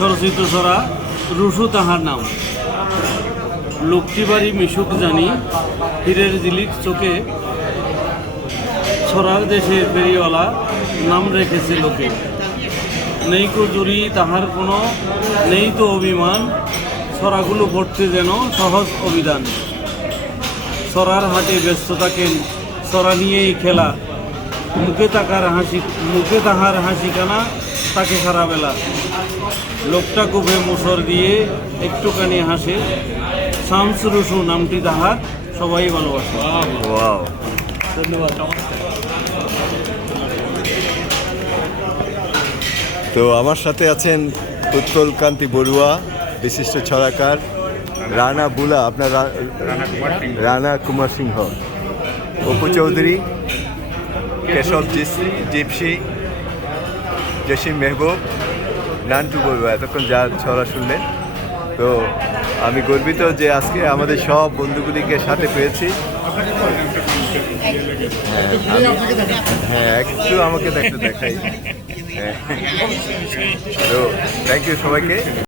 স্বরচিত ছড়া রুসু তাহার নাম। লোকটি বাড়ি মিশুক জানি, হীরের জিলিক চোখে, ছড়ার দেশের ফেরিওয়ালা নাম রেখেছে লোকে। নেই কো জুরি তাহার কোনো, নেই তো অভিমান, ছড়াগুলো পড়তে যেন সহজ অভিধান। ছড়ার হাটে ব্যস্ত থাকেন, ছড়া নিয়েই খেলা, মুখে তাহার হাসি কানা, তাকে সারা বেলা। লোকটা কুপে মুসর দিয়ে একটুখানি হাসে, শামস রুসু নামটি তাহার সবাই ভালোবাসে। ওয়াও, ধন্যবাদ। তো আমার সাথে আছেন উৎপল কান্তি বড়ুয়া, বিশিষ্ট ছড়াকার, রানা বুলা, আপনার রানা কুমার সিংহ, অপু চৌধুরী, কেশব জিপসি, জসিম মেহবুব, নান্টু বড়ুয়া। এতক্ষণ যা ছড়া শুনলেন, তো আমি গর্বিত যে আজকে আমাদের সব বন্ধুগুলিকে সাথে পেয়েছি। হ্যাঁ, একটু আমাকে দেখাই। তো থ্যাংক ইউ সবাইকে।